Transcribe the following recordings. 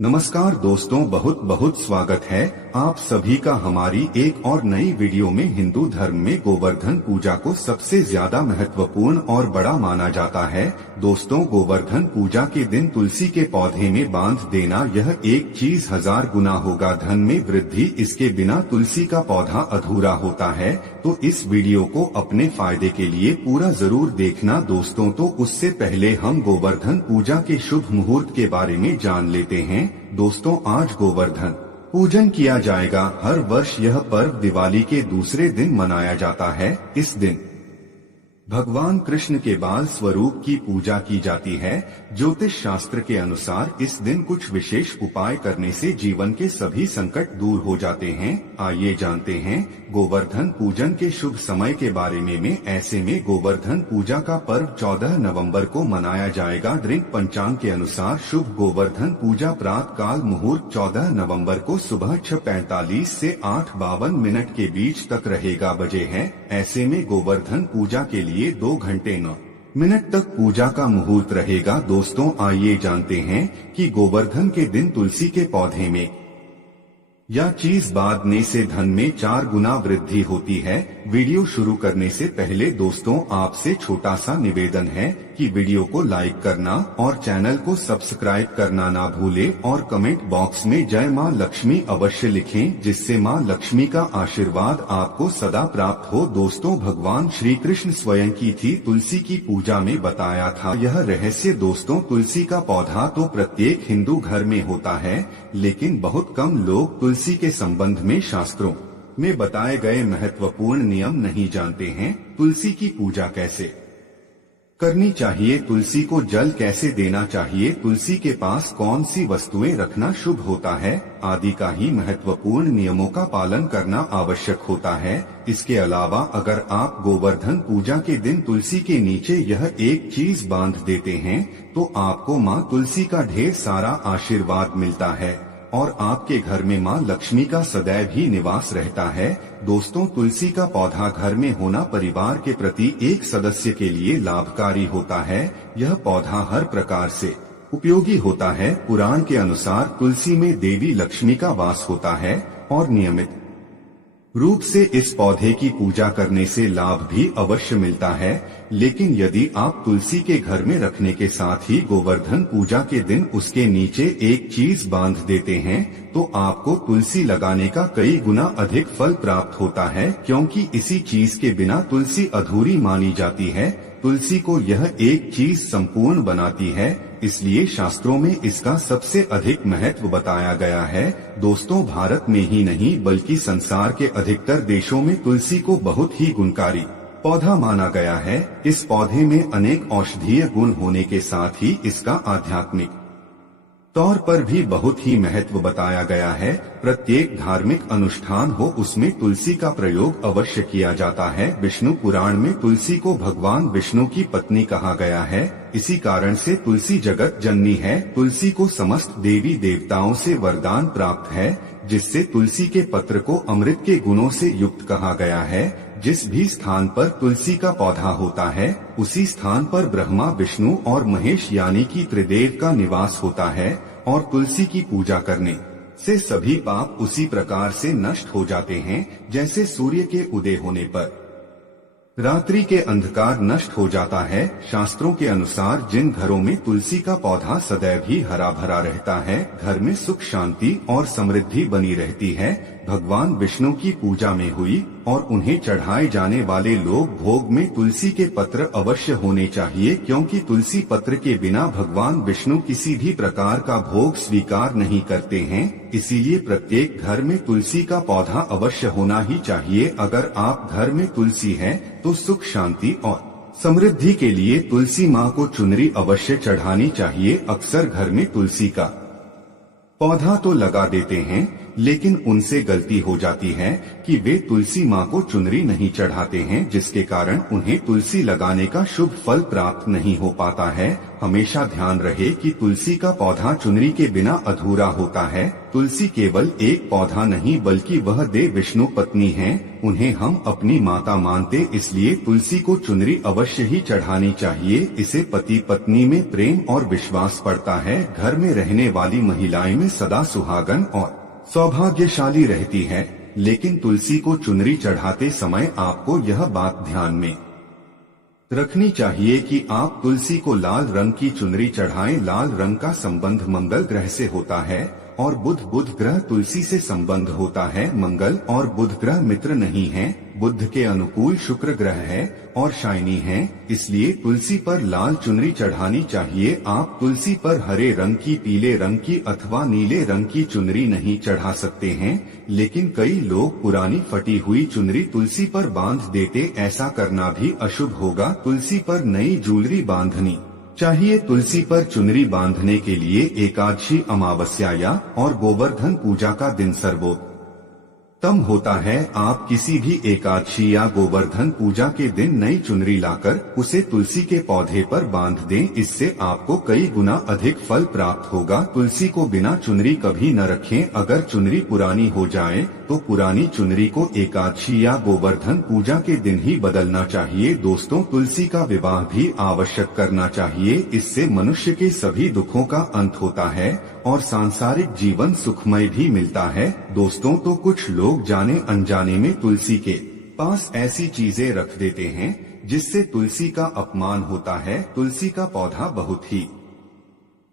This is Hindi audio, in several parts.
नमस्कार दोस्तों, बहुत बहुत स्वागत है आप सभी का हमारी एक और नई वीडियो में। हिंदू धर्म में गोवर्धन पूजा को सबसे ज्यादा महत्वपूर्ण और बड़ा माना जाता है। दोस्तों, गोवर्धन पूजा के दिन तुलसी के पौधे में बांध देना यह एक चीज 1000 गुना होगा धन में वृद्धि। इसके बिना तुलसी का पौधा अधूरा होता है। तो इस वीडियो को अपने फायदे के लिए पूरा जरूर देखना दोस्तों। तो उससे पहले हम गोवर्धन पूजा के शुभ मुहूर्त के बारे में जान लेते हैं। दोस्तों, आज गोवर्धन पूजन किया जाएगा। हर वर्ष यह पर्व दिवाली के दूसरे दिन मनाया जाता है। इस दिन भगवान कृष्ण के बाल स्वरूप की पूजा की जाती है। ज्योतिष शास्त्र के अनुसार इस दिन कुछ विशेष उपाय करने से जीवन के सभी संकट दूर हो जाते हैं। आइए जानते हैं गोवर्धन पूजन के शुभ समय के बारे में। ऐसे में गोवर्धन पूजा का पर्व 14 नवंबर को मनाया जाएगा। दृढ़ पंचांग के अनुसार शुभ गोवर्धन पूजा प्रातः काल मुहूर्त 14 नवंबर को सुबह 6:45 से 8:52 के बीच तक रहेगा बजे है। ऐसे में गोवर्धन पूजा के लिए 2 घंटे 9 मिनट तक पूजा का मुहूर्त रहेगा। दोस्तों, आइए जानते हैं कि गोवर्धन के दिन तुलसी के पौधे में यह चीज बांधने से धन में 4 गुना वृद्धि होती है। वीडियो शुरू करने से पहले दोस्तों आपसे छोटा सा निवेदन है कि वीडियो को लाइक करना और चैनल को सब्सक्राइब करना ना भूलें और कमेंट बॉक्स में जय मां लक्ष्मी अवश्य लिखें, जिससे मां लक्ष्मी का आशीर्वाद आपको सदा प्राप्त हो। दोस्तों, भगवान श्री कृष्ण स्वयं की थी तुलसी की पूजा में बताया था यह रहस्य। दोस्तों, तुलसी का पौधा तो प्रत्येक हिंदू घर में होता है, लेकिन बहुत कम लोग तुलसी के संबंध में शास्त्रों में बताए गए महत्वपूर्ण नियम नहीं जानते हैं। तुलसी की पूजा कैसे करनी चाहिए, तुलसी को जल कैसे देना चाहिए, तुलसी के पास कौन सी वस्तुएं रखना शुभ होता है आदि का ही महत्वपूर्ण नियमों का पालन करना आवश्यक होता है। इसके अलावा अगर आप गोवर्धन पूजा के दिन तुलसी के नीचे यह एक चीज बांध देते हैं तो आपको मां तुलसी का ढेर सारा आशीर्वाद मिलता है और आपके घर में मां लक्ष्मी का सदैव ही निवास रहता है। दोस्तों, तुलसी का पौधा घर में होना परिवार के प्रति एक सदस्य के लिए लाभकारी होता है। यह पौधा हर प्रकार से उपयोगी होता है। पुराण के अनुसार तुलसी में देवी लक्ष्मी का वास होता है और नियमित रूप से इस पौधे की पूजा करने से लाभ भी अवश्य मिलता है। लेकिन यदि आप तुलसी के घर में रखने के साथ ही गोवर्धन पूजा के दिन उसके नीचे एक चीज बांध देते हैं तो आपको तुलसी लगाने का कई गुना अधिक फल प्राप्त होता है, क्योंकि इसी चीज के बिना तुलसी अधूरी मानी जाती है। तुलसी को यह एक चीज संपूर्ण बनाती है, इसलिए शास्त्रों में इसका सबसे अधिक महत्व बताया गया है। दोस्तों, भारत में ही नहीं बल्कि संसार के अधिकतर देशों में तुलसी को बहुत ही गुणकारी पौधा माना गया है। इस पौधे में अनेक औषधीय गुण होने के साथ ही इसका आध्यात्मिक तौर पर भी बहुत ही महत्व बताया गया है। प्रत्येक धार्मिक अनुष्ठान हो उसमें तुलसी का प्रयोग अवश्य किया जाता है। विष्णु पुराण में तुलसी को भगवान विष्णु की पत्नी कहा गया है। इसी कारण से तुलसी जगत जननी है। तुलसी को समस्त देवी देवताओं से वरदान प्राप्त है, जिससे तुलसी के पत्र को अमृत के गुणों से युक्त कहा गया है। जिस भी स्थान पर तुलसी का पौधा होता है उसी स्थान पर ब्रह्मा, विष्णु और महेश यानी कि त्रिदेव का निवास होता है और तुलसी की पूजा करने से सभी पाप उसी प्रकार से नष्ट हो जाते हैं जैसे सूर्य के उदय होने पर रात्रि के अंधकार नष्ट हो जाता है। शास्त्रों के अनुसार जिन घरों में तुलसी का पौधा सदैव ही हरा भरा रहता है, घर में सुख शांति और समृद्धि बनी रहती है। भगवान विष्णु की पूजा में हुई और उन्हें चढ़ाए जाने वाले लोग भोग में तुलसी के पत्र अवश्य होने चाहिए, क्योंकि तुलसी पत्र के बिना भगवान विष्णु किसी भी प्रकार का भोग स्वीकार नहीं करते हैं। इसीलिए प्रत्येक घर में तुलसी का पौधा अवश्य होना ही चाहिए। अगर आप घर में तुलसी है तो सुख शांति और समृद्धि के लिए तुलसी माँ को चुनरी अवश्य चढ़ानी चाहिए। अक्सर घर में तुलसी का पौधा तो लगा देते हैं, लेकिन उनसे गलती हो जाती है कि वे तुलसी माँ को चुनरी नहीं चढ़ाते हैं, जिसके कारण उन्हें तुलसी लगाने का शुभ फल प्राप्त नहीं हो पाता है। हमेशा ध्यान रहे कि तुलसी का पौधा चुनरी के बिना अधूरा होता है। तुलसी केवल एक पौधा नहीं बल्कि वह देव विष्णु पत्नी है। उन्हें हम अपनी माता मानते, इसलिए तुलसी को चुनरी अवश्य ही चढ़ानी चाहिए। इसे पति पत्नी में प्रेम और विश्वास बढ़ता है। घर में रहने वाली महिलाएं में सदा सुहागन और सौभाग्यशाली रहती है। लेकिन तुलसी को चुनरी चढ़ाते समय आपको यह बात ध्यान में रखनी चाहिए कि आप तुलसी को लाल रंग की चुनरी चढ़ाएं। लाल रंग का संबंध मंगल ग्रह से होता है और बुध ग्रह तुलसी से संबंध होता है। मंगल और बुध ग्रह मित्र नहीं हैं। बुध के अनुकूल शुक्र ग्रह है और शाइनी है, इसलिए तुलसी पर लाल चुनरी चढ़ानी चाहिए। आप तुलसी पर हरे रंग की, पीले रंग की अथवा नीले रंग की चुनरी नहीं चढ़ा सकते हैं। लेकिन कई लोग पुरानी फटी हुई चुनरी तुलसी पर बांध देते, ऐसा करना भी अशुभ होगा। तुलसी पर नई ज्वेलरी बांधनी चाहिए। तुलसी पर चुनरी बांधने के लिए एकादशी, अमावस्या और गोवर्धन पूजा का दिन सर्वोत्तम होता है। आप किसी भी एकादशी या गोवर्धन पूजा के दिन नई चुनरी लाकर उसे तुलसी के पौधे पर बांध दें। इससे आपको कई गुना अधिक फल प्राप्त होगा। तुलसी को बिना चुनरी कभी न रखें। अगर चुनरी पुरानी हो जाए तो पुरानी चुनरी को एकादशी या गोवर्धन पूजा के दिन ही बदलना चाहिए। दोस्तों, तुलसी का विवाह भी आवश्यक करना चाहिए। इससे मनुष्य के सभी दुखों का अंत होता है और सांसारिक जीवन सुखमय भी मिलता है। दोस्तों, तो कुछ लोग जाने अनजाने में तुलसी के पास ऐसी चीजें रख देते हैं जिससे तुलसी का अपमान होता है। तुलसी का पौधा बहुत ही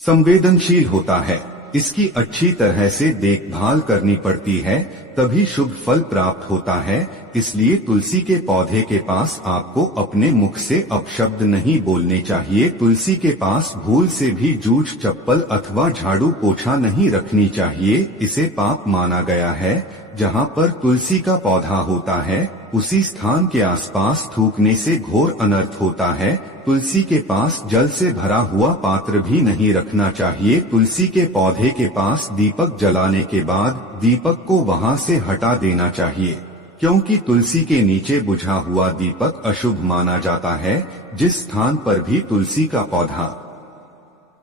संवेदनशील होता है। इसकी अच्छी तरह से देखभाल करनी पड़ती है, तभी शुभ फल प्राप्त होता है। इसलिए तुलसी के पौधे के पास आपको अपने मुख से अपशब्द नहीं बोलने चाहिए। तुलसी के पास भूल से भी जूठ, चप्पल अथवा झाड़ू पोछा नहीं रखनी चाहिए। इसे पाप माना गया है। जहाँ पर तुलसी का पौधा होता है उसी स्थान के आसपास थूकने से घोर अनर्थ होता है। तुलसी के पास जल से भरा हुआ पात्र भी नहीं रखना चाहिए। तुलसी के पौधे के पास दीपक जलाने के बाद दीपक को वहां से हटा देना चाहिए, क्योंकि तुलसी के नीचे बुझा हुआ दीपक अशुभ माना जाता है। जिस स्थान पर भी तुलसी का पौधा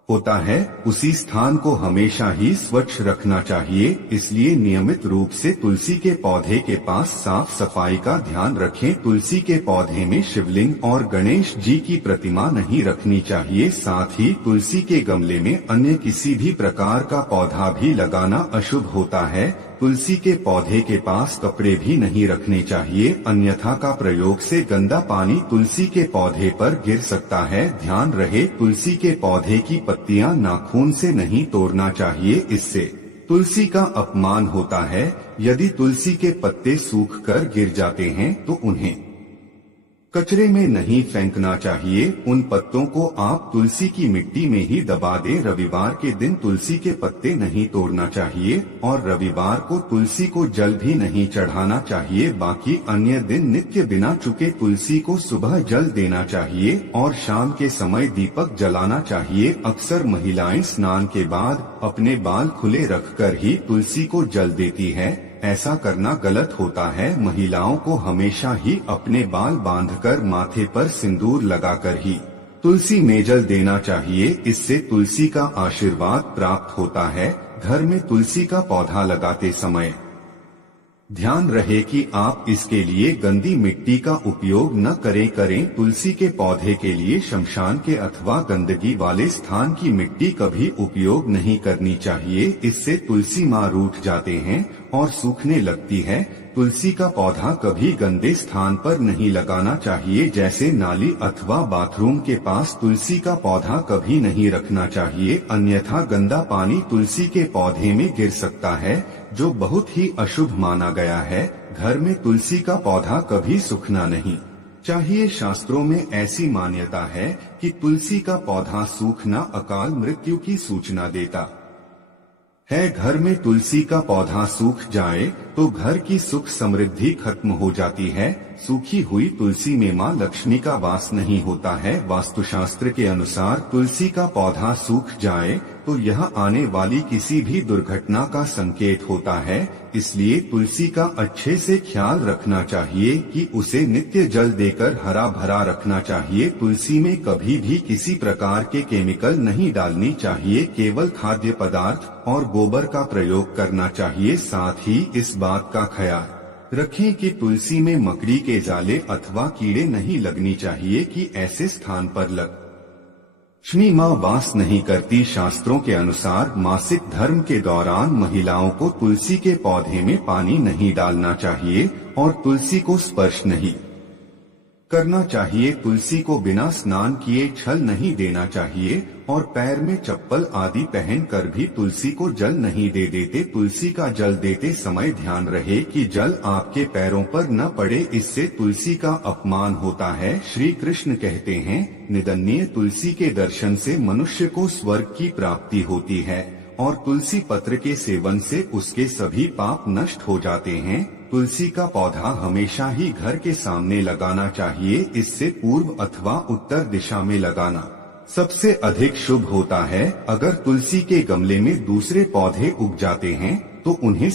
होता है उसी स्थान को हमेशा ही स्वच्छ रखना चाहिए। इसलिए नियमित रूप से तुलसी के पौधे के पास साफ सफाई का ध्यान रखें। तुलसी के पौधे में शिवलिंग और गणेश जी की प्रतिमा नहीं रखनी चाहिए। साथ ही तुलसी के गमले में अन्य किसी भी प्रकार का पौधा भी लगाना अशुभ होता है। तुलसी के पौधे के पास कपड़े भी नहीं रखने चाहिए, अन्यथा का प्रयोग से गंदा पानी तुलसी के पौधे पर गिर सकता है। ध्यान रहे, तुलसी के पौधे की पत्तियां नाखून से नहीं तोड़ना चाहिए, इससे तुलसी का अपमान होता है। यदि तुलसी के पत्ते सूख कर गिर जाते हैं तो उन्हें कचरे में नहीं फेंकना चाहिए। उन पत्तों को आप तुलसी की मिट्टी में ही दबा दें। रविवार के दिन तुलसी के पत्ते नहीं तोड़ना चाहिए और रविवार को तुलसी को जल भी नहीं चढ़ाना चाहिए। बाकी अन्य दिन नित्य बिना चुके तुलसी को सुबह जल देना चाहिए और शाम के समय दीपक जलाना चाहिए। अक्सर महिलाएं स्नान के बाद अपने बाल खुले रखकर ही तुलसी को जल देती है। ऐसा करना गलत होता है। महिलाओं को हमेशा ही अपने बाल बांधकर माथे पर सिंदूर लगाकर ही तुलसी में जल देना चाहिए। इससे तुलसी का आशीर्वाद प्राप्त होता है। घर में तुलसी का पौधा लगाते समय ध्यान रहे कि आप इसके लिए गंदी मिट्टी का उपयोग न करें। तुलसी के पौधे के लिए शमशान के अथवा गंदगी वाले स्थान की मिट्टी कभी उपयोग नहीं करनी चाहिए। इससे तुलसी माँ रूठ जाते हैं और सूखने लगती है। तुलसी का पौधा कभी गंदे स्थान पर नहीं लगाना चाहिए, जैसे नाली अथवा बाथरूम के पास तुलसी का पौधा कभी नहीं रखना चाहिए, अन्यथा गंदा पानी तुलसी के पौधे में गिर सकता है, जो बहुत ही अशुभ माना गया है। घर में तुलसी का पौधा कभी सूखना नहीं चाहिए। शास्त्रों में ऐसी मान्यता है कि तुलसी का पौधा सूखना अकाल मृत्यु की सूचना देता है। घर में तुलसी का पौधा सूख जाए तो घर की सुख समृद्धि खत्म हो जाती है। सूखी हुई तुलसी में मां लक्ष्मी का वास नहीं होता है। वास्तुशास्त्र के अनुसार तुलसी का पौधा सूख जाए तो यह आने वाली किसी भी दुर्घटना का संकेत होता है। इसलिए तुलसी का अच्छे से ख्याल रखना चाहिए कि उसे नित्य जल देकर हरा भरा रखना चाहिए। तुलसी में कभी भी किसी प्रकार के केमिकल नहीं डालनी चाहिए, केवल खाद्य पदार्थ और गोबर का प्रयोग करना चाहिए। साथ ही इस बात का ख्याल रखें कि तुलसी में मकड़ी के जाले अथवा कीड़े नहीं लगनी चाहिए कि ऐसे स्थान पर लक्ष्मी माँ वास नहीं करती। शास्त्रों के अनुसार मासिक धर्म के दौरान महिलाओं को तुलसी के पौधे में पानी नहीं डालना चाहिए और तुलसी को स्पर्श नहीं करना चाहिए। तुलसी को बिना स्नान किए छल नहीं देना चाहिए और पैर में चप्पल आदि पहनकर भी तुलसी को जल नहीं दे देते। तुलसी का जल देते समय ध्यान रहे कि जल आपके पैरों पर न पड़े, इससे तुलसी का अपमान होता है। श्री कृष्ण कहते हैं, निंदनीय तुलसी के दर्शन से मनुष्य को स्वर्ग की प्राप्ति होती है और तुलसी पत्र के सेवन से उसके सभी पाप नष्ट हो जाते हैं। तुलसी का पौधा हमेशा ही घर के सामने लगाना चाहिए। इससे पूर्व अथवा उत्तर दिशा में लगाना सबसे अधिक शुभ होता है। अगर तुलसी के गमले में दूसरे पौधे उग जाते हैं तो उन्हें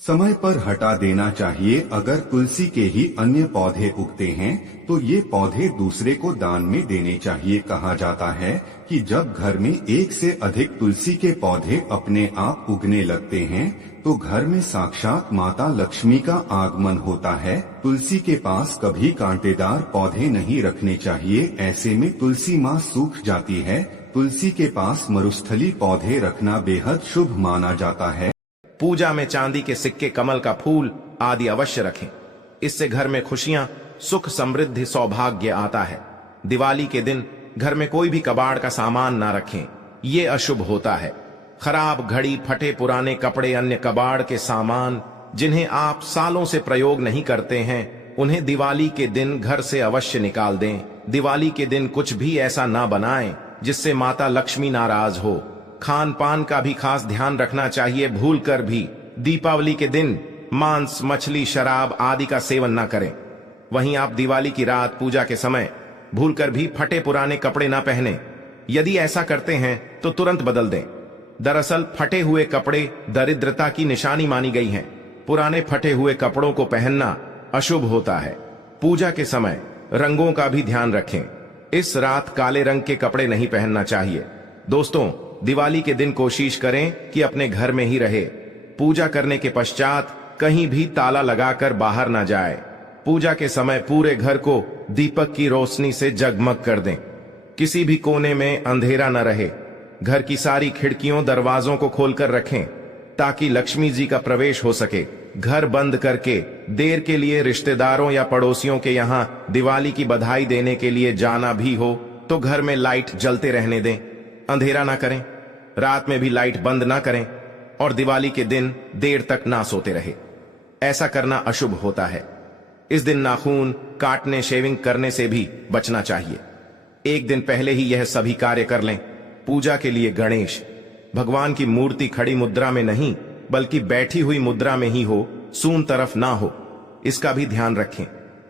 समय पर हटा देना चाहिए। अगर तुलसी के ही अन्य पौधे उगते हैं तो ये पौधे दूसरे को दान में देने चाहिए। कहा जाता है कि जब घर में एक से अधिक तुलसी के पौधे अपने आप उगने लगते हैं तो घर में साक्षात माता लक्ष्मी का आगमन होता है। तुलसी के पास कभी कांटेदार पौधे नहीं रखने चाहिए, ऐसे में तुलसी माँ सूख जाती है। तुलसी के पास मरुस्थली पौधे रखना बेहद शुभ माना जाता है। पूजा में चांदी के सिक्के, कमल का फूल आदि अवश्य रखें। इससे घर में खुशियां, सुख, समृद्धि, सौभाग्य आता है। दिवाली के दिन घर में कोई भी कबाड़ का सामान न रखें, ये अशुभ होता है। खराब घड़ी, फटे पुराने कपड़े, अन्य कबाड़ के सामान जिन्हें आप सालों से प्रयोग नहीं करते हैं, उन्हें दिवाली के दिन घर से अवश्य निकाल दें। दिवाली के दिन कुछ भी ऐसा ना बनाएं जिससे माता लक्ष्मी नाराज हो। खान पान का भी खास ध्यान रखना चाहिए। भूलकर भी दीपावली के दिन मांस, मछली, शराब आदि का सेवन ना करें। वहीं आप दिवाली की रात पूजा के समय भूलकर भी फटे पुराने कपड़े ना पहने। यदि ऐसा करते हैं तो तुरंत बदल दें। दरअसल फटे हुए कपड़े दरिद्रता की निशानी मानी गई हैं। पुराने फटे हुए कपड़ों को पहनना अशुभ होता है। पूजा के समय रंगों का भी ध्यान रखें। इस रात काले रंग के कपड़े नहीं पहनना चाहिए। दोस्तों, दिवाली के दिन कोशिश करें कि अपने घर में ही रहे। पूजा करने के पश्चात कहीं भी ताला लगाकर बाहर ना जाए। पूजा के समय पूरे घर को दीपक की रोशनी से जगमग कर दें। किसी भी कोने में अंधेरा न रहे। घर की सारी खिड़कियों, दरवाजों को खोलकर रखें ताकि लक्ष्मी जी का प्रवेश हो सके। घर बंद करके देर के लिए रिश्तेदारों या पड़ोसियों के यहाँ दिवाली की बधाई देने के लिए जाना भी हो तो घर में लाइट जलते रहने दें। अंधेरा ना करें, रात में भी लाइट बंद ना करें और दिवाली के दिन देर तक ना सोते रहे। ऐसा करना अशुभ होता है। इस दिन नाखून काटने, शेविंग करने से भी बचना चाहिए। एक दिन पहले ही यह सभी कार्य कर लें। पूजा के लिए गणेश भगवान की मूर्ति खड़ी मुद्रा में नहीं बल्कि बैठी हुई मुद्रा में ही हो, सून तरफ ना हो, इसका भी ध्यान रखें।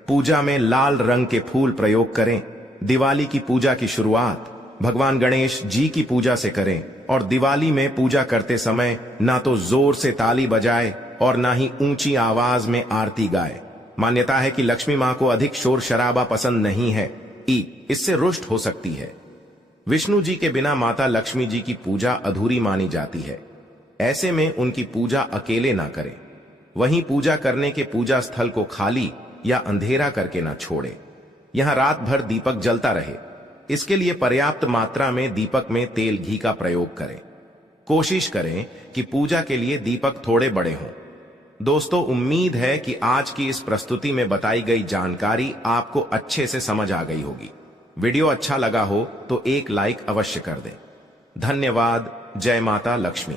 पूजा में लाल रंग के फूल प्रयोग करें। दिवाली की पूजा की शुरुआत भगवान गणेश जी की पूजा से करें और दिवाली में पूजा करते समय ना तो जोर से ताली बजाए और ना ही ऊंची आवाज में आरती गाए। मान्यता है कि लक्ष्मी मां को अधिक शोर शराबा पसंद नहीं है, इससे रुष्ट हो सकती है। विष्णु जी के बिना माता लक्ष्मी जी की पूजा अधूरी मानी जाती है। ऐसे में उनकी पूजा अकेले ना करें। वहीं पूजा करने के पूजा स्थल को खाली या अंधेरा करके ना छोड़े। यहां रात भर दीपक जलता रहे। इसके लिए पर्याप्त मात्रा में दीपक में तेल, घी का प्रयोग करें। कोशिश करें कि पूजा के लिए दीपक थोड़े बड़े हों। दोस्तों, उम्मीद है कि आज की इस प्रस्तुति में बताई गई जानकारी आपको अच्छे से समझ आ गई होगी। वीडियो अच्छा लगा हो तो एक लाइक अवश्य कर दें। धन्यवाद। जय माता लक्ष्मी।